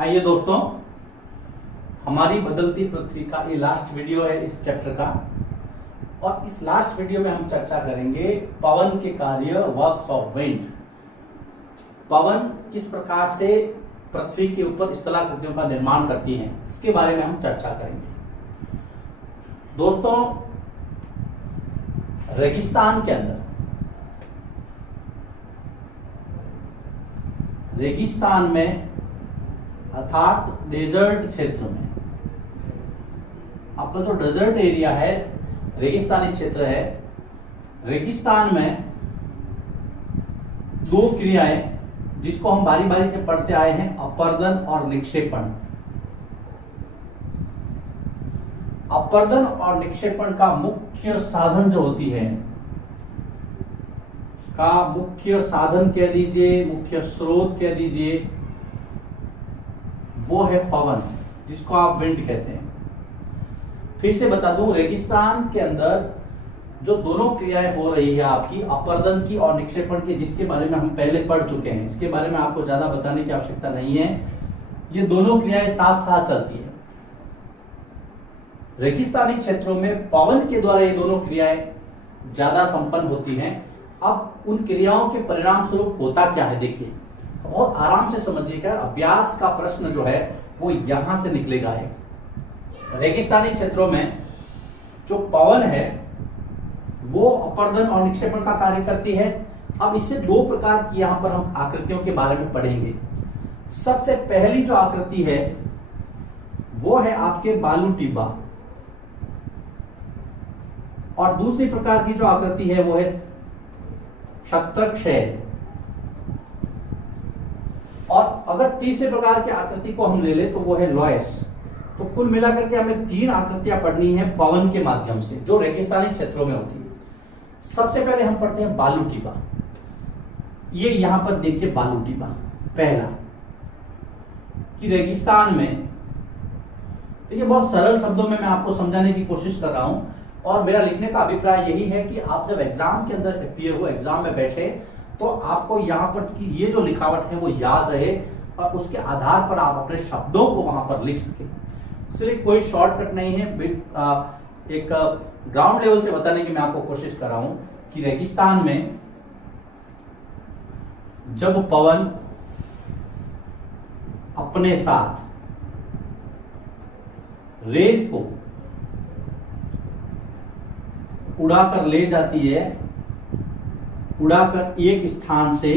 आइए दोस्तों, हमारी बदलती पृथ्वी का ये लास्ट वीडियो है इस चैप्टर का। और इस लास्ट वीडियो में हम चर्चा करेंगे पवन के कार्य, वर्क्स ऑफ विंड। पवन किस प्रकार से पृथ्वी के ऊपर स्थलाकृतियों का निर्माण करती हैं, इसके बारे में हम चर्चा करेंगे। दोस्तों, रेगिस्तान के अंदर, रेगिस्तान में अर्थात डेजर्ट क्षेत्र में, आपका जो डेजर्ट एरिया है, रेगिस्तानी क्षेत्र है, रेगिस्तान में दो क्रियाएं जिसको हम बारी बारी से पढ़ते आए हैं, अपर्दन और निक्षेपण। अपर्दन और निक्षेपण का मुख्य साधन जो होती है, का मुख्य साधन कह दीजिए, मुख्य स्रोत कह दीजिए, वो है पवन, जिसको आप विंड कहते हैं। फिर से बता दूं, रेगिस्तान के अंदर जो दोनों क्रियाएं हो रही है आपकी, अपर्दन की और निक्षेपण की, जिसके बारे में हम पहले पढ़ चुके हैं, इसके बारे में आपको ज्यादा बताने की आवश्यकता नहीं है। ये दोनों क्रियाएं साथ साथ चलती है। रेगिस्तानी क्षेत्रों में पवन के द्वारा ये दोनों क्रियाएं ज्यादा संपन्न होती हैं। अब उन क्रियाओं के परिणाम स्वरूप होता क्या है, देखिए, बहुत आराम से समझिएगा। अभ्यास का प्रश्न जो है वो यहां से निकलेगा है। रेगिस्तानी क्षेत्रों में जो पवन है वो अपर्दन और निक्षेपण का कार्य करती है। अब इससे दो प्रकार की यहां पर हम आकृतियों के बारे में पढ़ेंगे। सबसे पहली जो आकृति है वो है आपके बालू टिब्बा, और दूसरी प्रकार की जो आकृति है वो है छत्रक शैल। और अगर तीसरे प्रकार की आकृति को हम ले ले तो वो है लॉयस। तो कुल मिलाकर के हमें तीन आकृतियां पढ़नी है पवन के माध्यम से, जो रेगिस्तानी क्षेत्रों में होती है। सबसे पहले हम पढ़ते हैं बालू टिब्बा। ये यहां पर देखिए बालू टिब्बा पहला, कि रेगिस्तान में, देखिए बहुत सरल शब्दों में मैं आपको समझाने की कोशिश कर रहा हूं, और मेरा लिखने का अभिप्राय यही है कि आप जब एग्जाम के अंदर अपीयर हो, एग्जाम में बैठे, तो आपको यहाँ पर की ये जो लिखावट है वो याद रहे, और उसके आधार पर आप अपने शब्दों को वहां पर लिख सके। इसलिए कोई शॉर्टकट नहीं है। एक ग्राउंड लेवल से बताने की मैं आपको कोशिश कर रहा हूं कि रेगिस्तान में जब पवन अपने साथ रेत को उड़ाकर ले जाती है, उड़ाकर एक स्थान से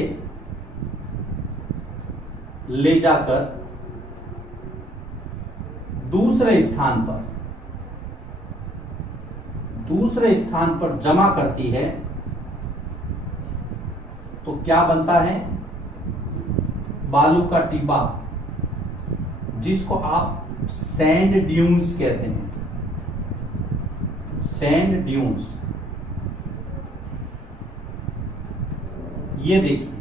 ले जाकर दूसरे स्थान पर जमा करती है, तो क्या बनता है? बालू का टिब्बा, जिसको आप सैंड ड्यून्स कहते हैं। सैंड ड्यून्स, ये देखिए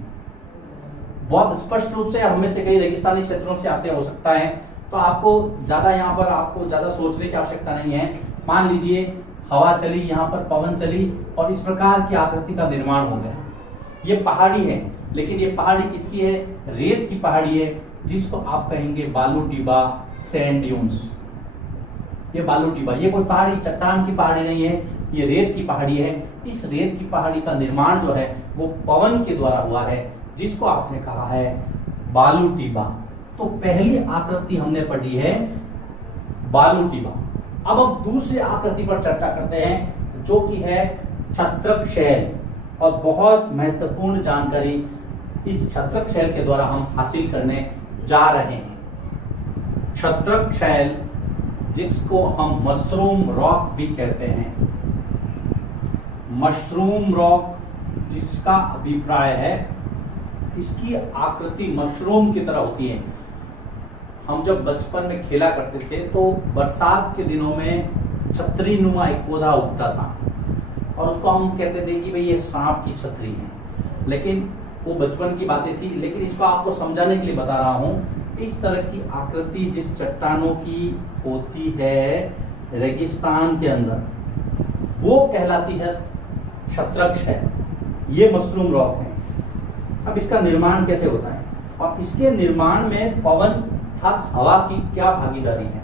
बहुत स्पष्ट रूप से, हम में से कई रेगिस्तानी क्षेत्रों से आते हो सकता है, तो आपको ज्यादा यहाँ पर आपको ज्यादा सोचने की आवश्यकता नहीं है। मान लीजिए हवा चली, यहाँ पर पवन चली, और इस प्रकार की आकृति का निर्माण हो गया। ये पहाड़ी है, लेकिन ये पहाड़ी किसकी है? रेत की पहाड़ी है, जिसको आप कहेंगे बालू टिब्बा, सैंड ड्यून्स। ये बालू टिब्बा, ये कोई पहाड़ी, चट्टान की पहाड़ी नहीं है, ये रेत की पहाड़ी है। इस रेत की पहाड़ी का निर्माण जो है वो पवन के द्वारा हुआ है, जिसको आपने कहा है बालू टिब्बा। तो पहली आकृति हमने पढ़ी है बालू टिब्बा। अब हम दूसरी आकृति पर चर्चा करते हैं, जो कि है छत्रक शैल। और बहुत महत्वपूर्ण जानकारी इस छत्रक शैल के द्वारा हम हासिल करने जा रहे हैं। छत्रक शैल, जिसको हम मशरूम रॉक भी कहते हैं। मशरूम रॉक, जिसका अभिप्राय है इसकी आकृति मशरूम की तरह होती है। हम जब बचपन में खेला करते थे तो बरसात के दिनों में छतरी नुमा एक पौधा उगता था, और उसको हम कहते थे कि भाई ये सांप की छतरी है। लेकिन वो बचपन की बातें थी, लेकिन इसको आपको समझाने के लिए बता रहा हूं। इस तरह की आकृति जिस चट्टानों की होती है रेगिस्तान के अंदर, वो कहलाती है छत्रक शैल। ये मशरूम रॉक है। अब इसका निर्माण कैसे होता है, और इसके निर्माण में पवन अर्थात हवा की क्या भागीदारी है।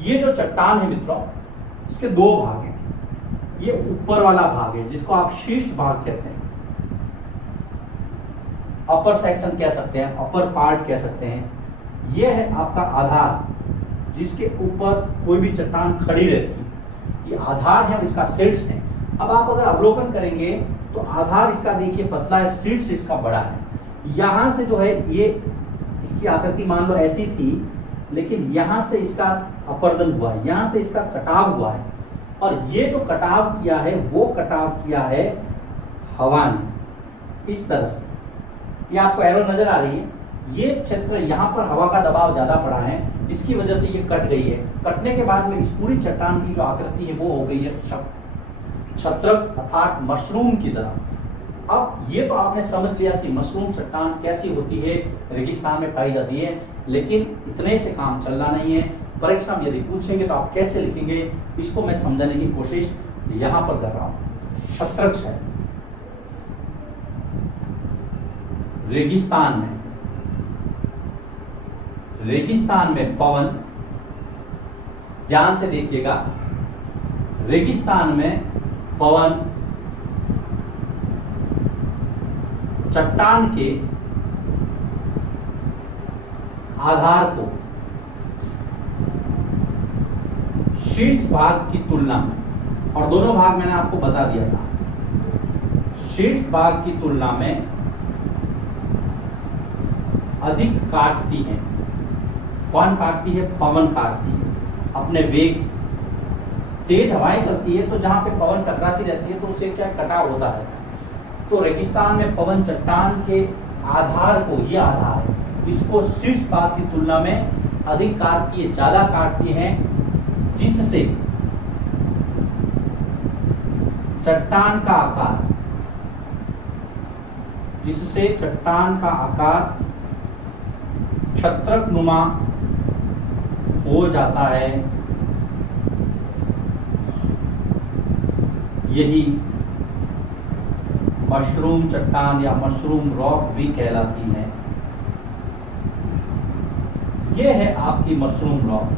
ये जो चट्टान है मित्रों, इसके दो भाग हैं। ये ऊपर वाला भाग है जिसको आप शीर्ष भाग कहते हैं, अपर सेक्शन कह सकते हैं, अपर पार्ट कह सकते हैं। ये है आपका आधार, जिसके ऊपर कोई भी चट्टान खड़ी रहती है। ये आधार है और इसका शीर्ष है। अब आप अगर अवलोकन करेंगे तो आधार इसका देखिए पतला है, शीर्ष इसका बड़ा है। यहां से जो है ये इसकी आकृति मान लो ऐसी थी, लेकिन यहां से इसका अपर्दन हुआ है, यहां से इसका कटाव हुआ है, और ये जो कटाव किया है वो कटाव किया है हवा ने इस तरह से। ये आपको एरो नजर आ रही है। ये क्षेत्र यहाँ पर हवा का दबाव ज्यादा पड़ा है, इसकी वजह से ये कट गई है। कटने के बाद में इस पूरी चट्टान की जो आकृति है वो हो गई है छत्रक अर्थात मशरूम की तरह। अब ये तो आपने समझ लिया कि मशरूम चट्टान कैसी होती है, रेगिस्तान में पाई जाती है, लेकिन इतने से काम चलना नहीं है। परीक्षा में यदि पूछेंगे तो आप कैसे लिखेंगे, इसको मैं समझाने की कोशिश यहां पर कर रहा हूं। छत्रक है रेगिस्तान में पवन, ध्यान से देखिएगा, रेगिस्तान में पवन चट्टान के आधार को शीर्ष भाग की तुलना में, और दोनों भाग मैंने आपको बता दिया था, शीर्ष भाग की तुलना में अधिक काटती है। कौन काटती है? पवन काटती है अपने वेग से। तेज हवाएं चलती है तो जहां पे पवन टकराती रहती है तो उससे क्या कटाव होता है। तो रेगिस्तान में पवन चट्टान के आधार को, ये आधार है, इसको शीर्ष भाग की तुलना में अधिक काटती है, ज्यादा काटती है, जिससे चट्टान का आकार छत्रक नुमा हो जाता है। यही मशरूम चट्टान या मशरूम रॉक भी कहलाती है। यह है आपकी मशरूम रॉक।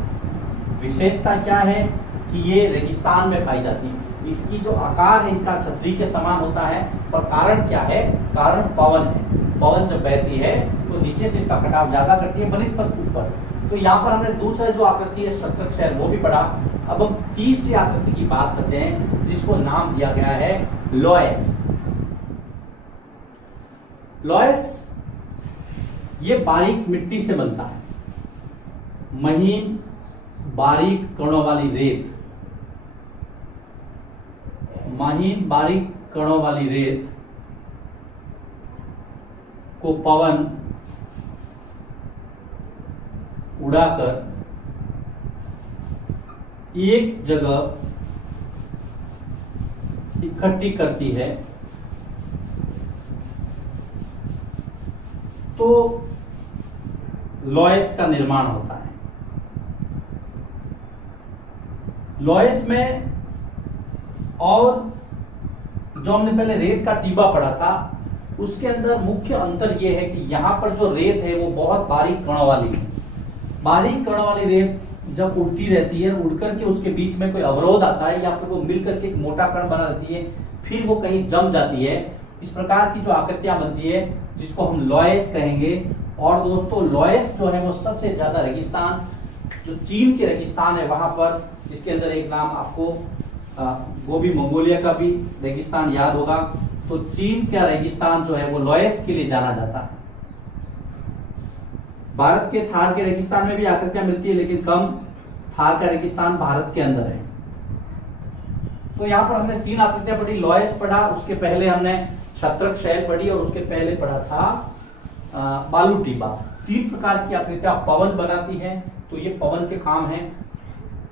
विशेषता क्या है कि ये रेगिस्तान में पाई जाती है। इसकी जो आकार है इसका छतरी के समान होता है, और कारण क्या है? कारण पवन है। पवन जब बहती है तो नीचे से इसका कटाव ज्यादा करती है बनिस्पत ऊपर। तो यहाँ पर हमने दूसरा जो आकृति है छत्रक शहर वो भी पढ़ा। अब हम तीसरी आकृति की बात करते हैं जिसको नाम दिया गया है लॉयस। लॉयस ये बारीक मिट्टी से बनता है, महीन बारीक कणों वाली रेत, महीन बारीक कणों वाली रेत को पवन उड़ाकर एक जगह इकट्ठी करती है, तो लॉयस का निर्माण होता है। लॉयस में और जो हमने पहले रेत का टीबा पढ़ा था उसके अंदर मुख्य अंतर यह है कि यहां पर जो रेत है वो बहुत बारीक कणों वाली है। बारीक कणों वाली रेत जब उड़ती रहती है, उड़ करके उसके बीच में कोई अवरोध आता है या फिर वो मिल करके एक मोटा कण बना देती है, फिर वो कहीं जम जाती है। इस प्रकार की जो आकृतियां बनती है जिसको हम लॉयस कहेंगे। और दोस्तों लॉयस जो है वो सबसे ज्यादा रेगिस्तान, जो चीन के रेगिस्तान है वहां पर, जिसके अंदर एक नाम आपको गोबी मंगोलिया का भी रेगिस्तान याद होगा, तो चीन का रेगिस्तान जो है वो लॉयस के लिए जाना जाता है। भारत के थार के रेगिस्तान में भी आकृतियां मिलती है, लेकिन कम। थार का रेगिस्तान भारत के अंदर है। तो यहाँ पर हमने तीन आकृतियां पढ़ी, लॉयस पढ़ा, उसके पहले हमने छत्रक शैल पढ़ी, और उसके पहले पढ़ा था बालू टीबा। तीन प्रकार की आकृतियां पवन बनाती हैं, तो ये पवन के काम है।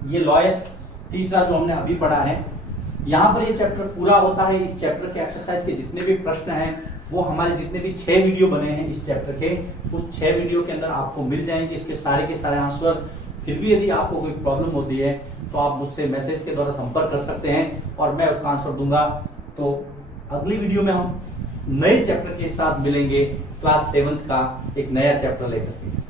ये लॉयस तीसरा जो हमने अभी पढ़ा है। यहाँ पर ये चैप्टर पूरा होता है। इस चैप्टर के एक्सरसाइज के जितने भी प्रश्न हैं वो हमारे जितने भी 6 वीडियो बने हैं इस चैप्टर के, उस 6 वीडियो के अंदर आपको मिल जाएंगे इसके सारे के सारे आंसर। फिर भी यदि आपको कोई प्रॉब्लम होती है तो आप मुझसे मैसेज के द्वारा संपर्क कर सकते हैं और मैं उसका आंसर दूंगा। तो अगली वीडियो में हम नए चैप्टर के साथ मिलेंगे, क्लास 7th का एक नया चैप्टर लेकर के।